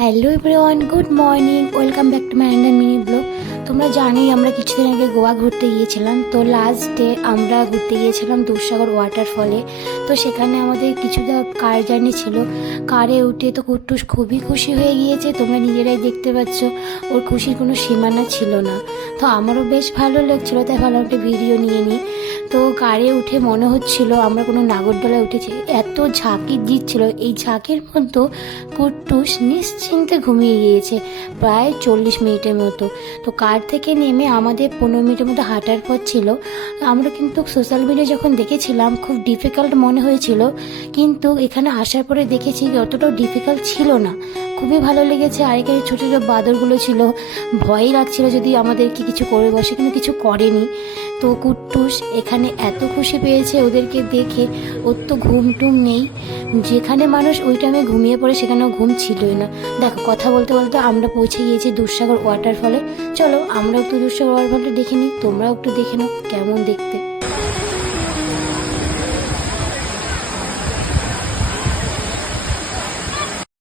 Hello everyone, good morning, welcome back to my and mini blog. তোমরা জানোই আমরা কিছুদিন আগে গোয়া ঘুরতে গিয়েছিলাম। তো লাস্ট ডে আমরা ঘুরতে গিয়েছিলাম দুধসাগর ওয়াটারফলে। তো সেখানে আমাদের কিছুটা কার জার্নি ছিল। কারে উঠে তো কুট্টুস খুবই খুশি হয়ে গিয়েছে, তোমরা নিজেরাই দেখতে পাচ্ছ। ওর খুশির কোনো সীমানা ছিল না। তো আমারও বেশ ভালো লাগছিলো, তাই ভালো একটা ভিডিও নিয়ে নিই। তো কারে উঠে মনে হচ্ছিল আমরা কোনো নাগরদোলায় উঠেছি, এত ঝাঁকি দিচ্ছিল। এই ঝাঁকির মধ্যে কুট্টুস নিশ্চিন্তে ঘুমিয়ে গিয়েছে প্রায় 40 মিনিটের মতো। তো কার থেকে নেমে আমাদের 15 মিনিটের মতো হাঁটার পথ ছিল। আমরা কিন্তু সোশ্যাল মিডিয়া যখন দেখেছিলাম খুব ডিফিকাল্ট মনে হয়েছিল, কিন্তু এখানে আসার পরে দেখেছি অতটাও ডিফিকাল্ট ছিল না, খুবই ভালো লেগেছে। আর এখানে ছোটো ছোটো বাদরগুলো ছিল, ভয়ই লাগছিল যদি আমাদেরকে কিছু করে বসে, কিন্তু কিছু করেনি। তো কুট্টুস এখানে এত খুশি পেয়েছে ওদেরকে দেখে, ওর তো ঘুম টুম নেই। যেখানে মানুষ ওই টাইমে ঘুমিয়ে পড়ে সেখানেও ঘুম ছিলই না। দেখো, কথা বলতে বলতে আমরা পৌঁছে গিয়েছি দুধসাগর ওয়াটারফলে। চলো আমরা একটু দুধসাগর ওয়াটারফলটা দেখে নিই, তোমরাও একটু দেখে নাও কেমন দেখতে।